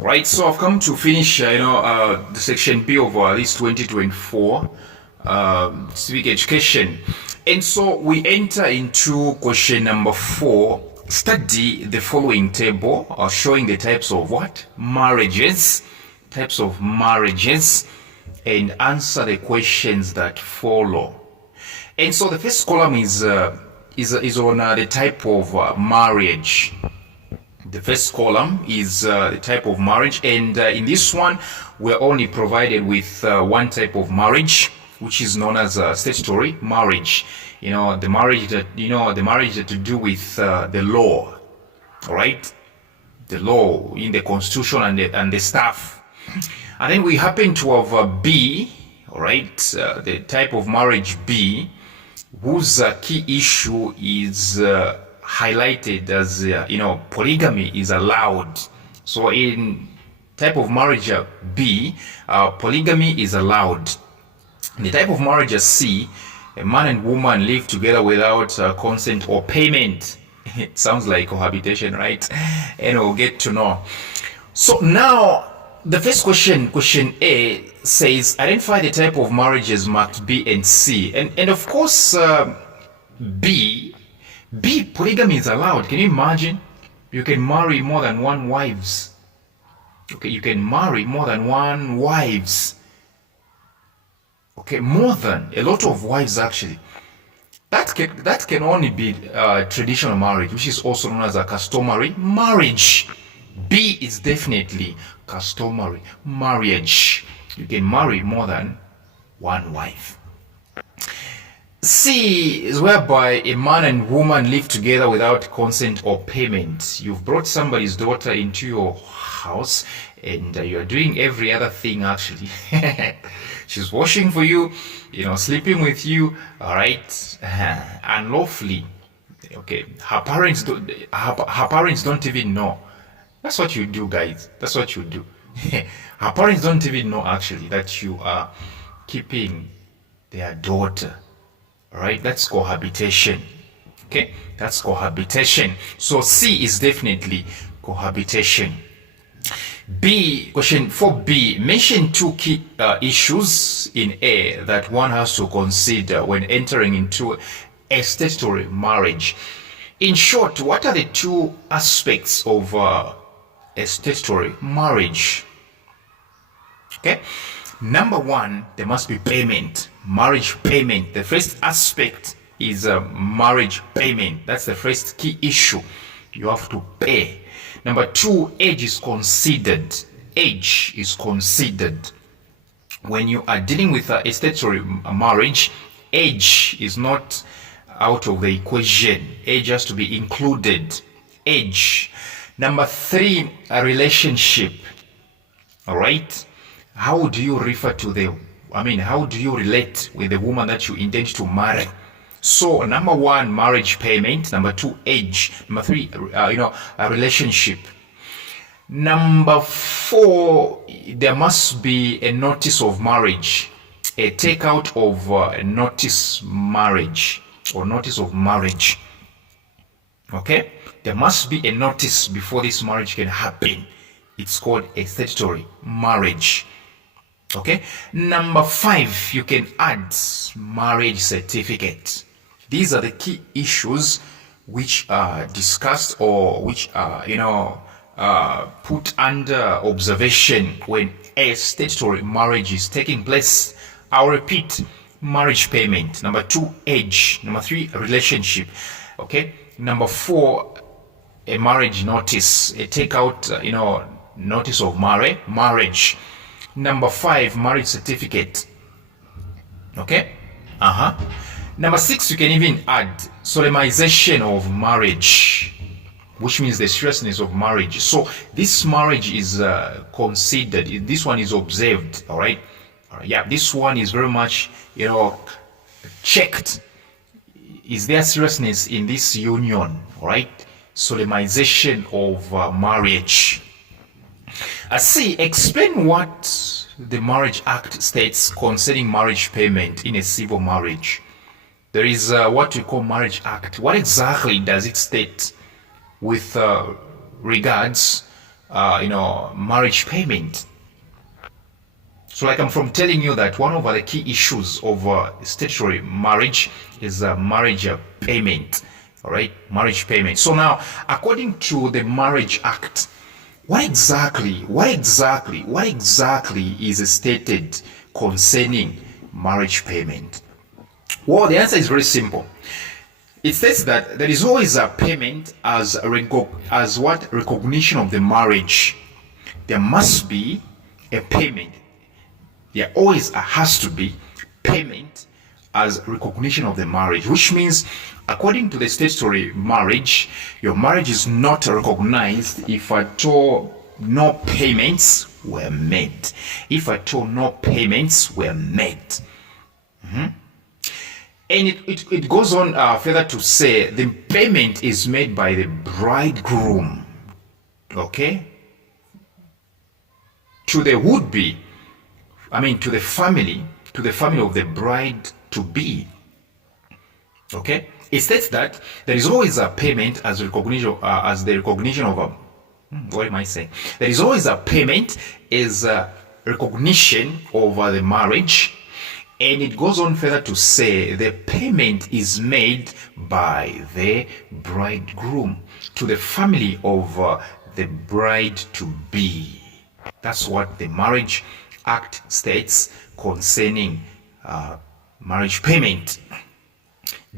Right, so I've come to finish, the section B of this 2024 Civic Education. And so we enter into question number 4. Study the following table showing the types of what? Marriages. Types of marriages. And answer the questions that follow. And so the first column is on the type of marriage. The first column is the type of marriage, and in this one we're only provided with one type of marriage, which is known as statutory marriage. The marriage that to do with the law, all right, the law in the constitution and the stuff. And then we happen to have B, all right, the type of marriage B, whose key issue is highlighted as polygamy is allowed. So in type of marriage B, polygamy is allowed. In the type of marriage C, a man and woman live together without consent or payment. It sounds like cohabitation, right? And we'll get to know. So now the first question A, says identify the type of marriages marked B and C, and of course B, polygamy is allowed. Can you imagine? You can marry more than one wives. Okay, you can marry more than one wives. Okay, more than a lot of wives actually. That can only be traditional marriage, which is also known as a customary marriage. B is definitely customary marriage. You can marry more than one wife. C is whereby a man and woman live together without consent or payment. You've brought somebody's daughter into your house and you're doing every other thing actually. She's washing for you, sleeping with you, all right, unlawfully. Okay, her parents don't even know. That's what you do, guys. That's what you do. Her parents don't even know actually that you are keeping their daughter. All right, that's cohabitation. Okay, that's cohabitation. So C is definitely cohabitation. B, question 4B, mention two key issues in A that one has to consider when entering into a statutory marriage. In short, what are the two aspects of a statutory marriage? Okay, number one, there must be payment, marriage payment. The first aspect is marriage payment. That's the first key issue. You have to pay. Number two, age is considered. Age is considered. When you are dealing with a statutory marriage, age is not out of the equation. Age has to be included. Age. Number three, a relationship. All right. How do you refer to how do you relate with the woman that you intend to marry? So number one, marriage payment. Number two, age. Number three, a relationship. Number four, there must be a notice of marriage, a takeout of a notice marriage or notice of marriage. Okay, there must be a notice before this marriage can happen. It's called a statutory marriage. Okay, number five, you can add marriage certificate. These are the key issues which are discussed or which are, put under observation when a statutory marriage is taking place. I'll repeat: marriage payment. Number two, age. Number three, relationship. Okay. Number four, a marriage notice, a takeout, notice of marriage. Number five, marriage certificate. Okay. Number six, you can even add solemnization of marriage, which means the seriousness of marriage. So this marriage is considered. This one is observed. All right. Yeah, this one is very much, checked. Is there seriousness in this union? All right. Solemnization of marriage. C, explain what the Marriage Act states concerning marriage payment in a civil marriage. There is what we call Marriage Act. What exactly does it state with regards marriage payment. So like I'm from telling you that one of the key issues of statutory marriage is marriage payment. All right, marriage payment. So now, according to the Marriage Act, what exactly is stated concerning marriage payment? Well, the answer is very simple. It states that there is always a payment as recognition of the marriage. There must be a payment. There always has to be payment as recognition of the marriage, which means according to the statutory marriage, your marriage is not recognized if at all no payments were made. If at all no payments were made. And it goes on further to say the payment is made by the bridegroom, okay, to the would-be, to the family of the bride to be. Okay, it states that there is always a payment as recognition, of a. What am I saying? There is always a payment as a recognition of the marriage, and it goes on further to say the payment is made by the bridegroom to the family of the bride to be. That's what the Marriage Act states concerning marriage payment.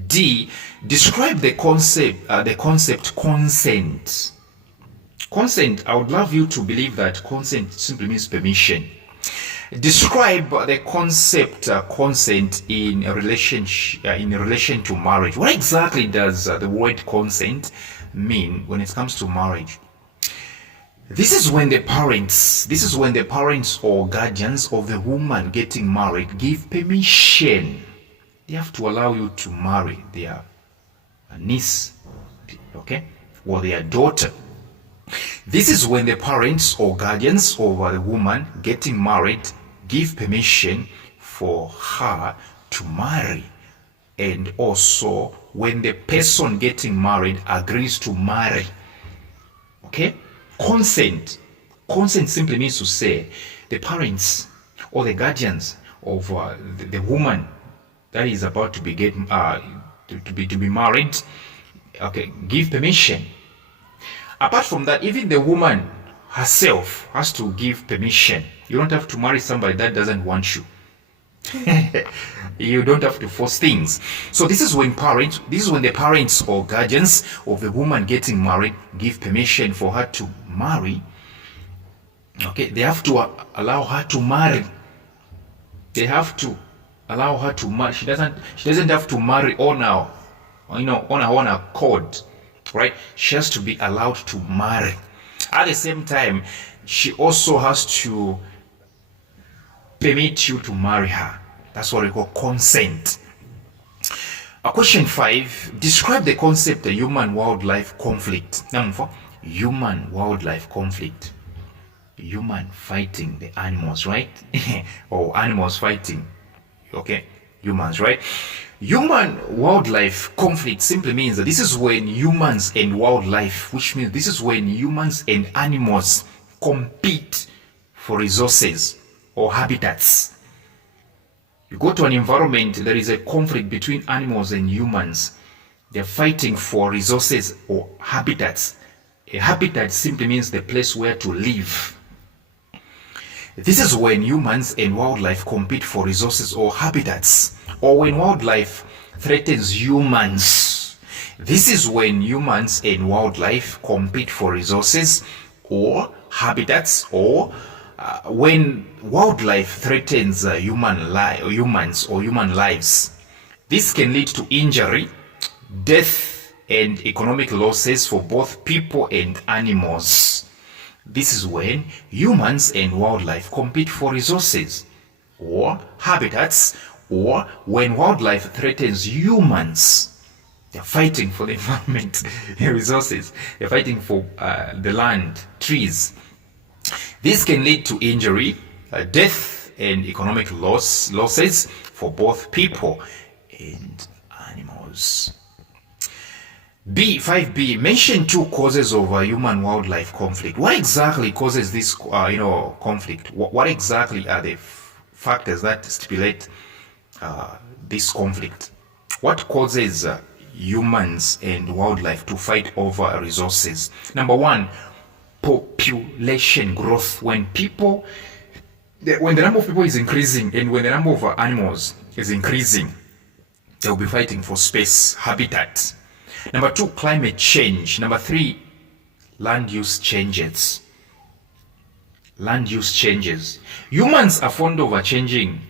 D, describe the concept consent. Consent, I would love you to believe that consent simply means permission. Describe the concept consent in relation to marriage. What exactly does the word consent mean when it comes to marriage? This is when the parents or guardians of the woman getting married give permission. They have to allow you to marry their niece, okay, or their daughter. This is when the parents or guardians of the woman getting married give permission for her to marry. And also when the person getting married agrees to marry. Okay? Consent simply means to say the parents or the guardians of the woman that is about to be married, okay, give permission. Apart from that, even the woman herself has to give permission. You don't have to marry somebody that doesn't want you. You don't have to force things. So this is when the parents or guardians of the woman getting married give permission for her to marry. Okay, they have to allow her to marry. They have to allow her to marry. She doesn't have to marry on her own accord, right? She has to be allowed to marry. At the same time, she also has to permit you to marry her. That's what we call consent. Question 5, describe the concept of human-wildlife conflict. Number 4, human-wildlife conflict. Human fighting the animals, right? Or animals fighting, okay, humans, right? Human-wildlife conflict simply means that this is when humans and wildlife, which means this is when humans and animals compete for resources or habitats. You go to an environment, there is a conflict between animals and humans. They're fighting for resources or habitats. A habitat simply means the place where to live. This is when humans and wildlife compete for resources or habitats, or when wildlife threatens humans. This is when humans and wildlife compete for resources or habitats, or when wildlife threatens humans or human lives. This can lead to injury, death, and economic losses for both people and animals. This is when humans and wildlife compete for resources or habitats, or when wildlife threatens humans. They're fighting for the environment, resources. They're fighting for the land, trees. This can lead to injury, death, and economic losses for both people and animals. 5B, mention 2 causes of human-wildlife conflict. What exactly causes this, conflict? What exactly are the factors that stipulate this conflict? What causes humans and wildlife to fight over resources? Number 1, population growth. When the number of people is increasing and when the number of animals is increasing, they'll be fighting for space, habitat. Number 2, climate change. Number 3, land use changes. Land use changes. Humans are fond of changing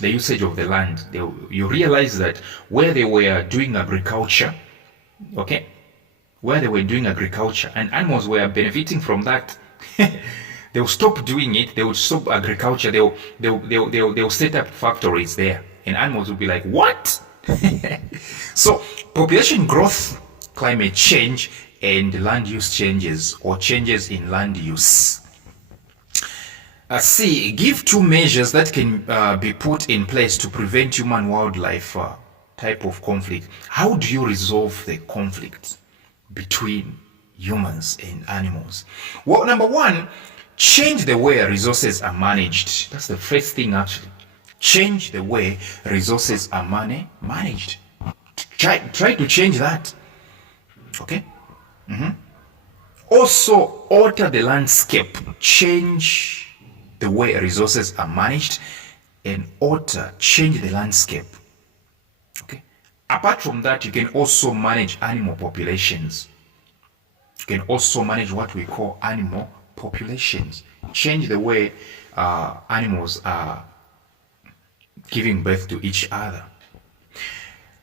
the usage of the land. You realize that where they were doing agriculture, okay, where they were doing agriculture and animals were benefiting from that, they'll stop doing it. They will stop agriculture. They'll set up factories there, and animals will be like, what? So population growth, climate change, and land use changes or changes in land use. C, give 2 measures that can be put in place to prevent human-wildlife type of conflict. How do you resolve the conflict between humans and animals? Well, number 1, change the way resources are managed. That's the first thing, actually. Change the way resources are managed. Try to change that. Okay? Also, alter the landscape. Change the way resources are managed and change the landscape. Okay? Apart from that, you can also manage animal populations. You can also manage what we call animal populations. Change the way animals are giving birth to each other.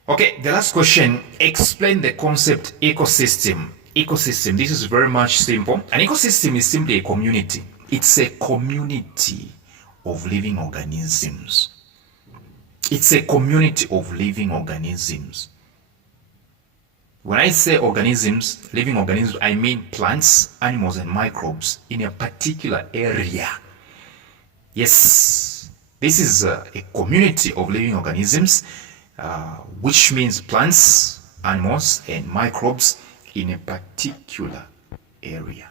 Okay, the last question, explain the concept ecosystem. Ecosystem, this is very much simple. An ecosystem is simply a community. It's a community of living organisms. It's a community of living organisms. When I say organisms, living organisms, I mean plants, animals, and microbes in a particular area. Yes, this is a community of living organisms, which means plants, animals, and microbes in a particular area.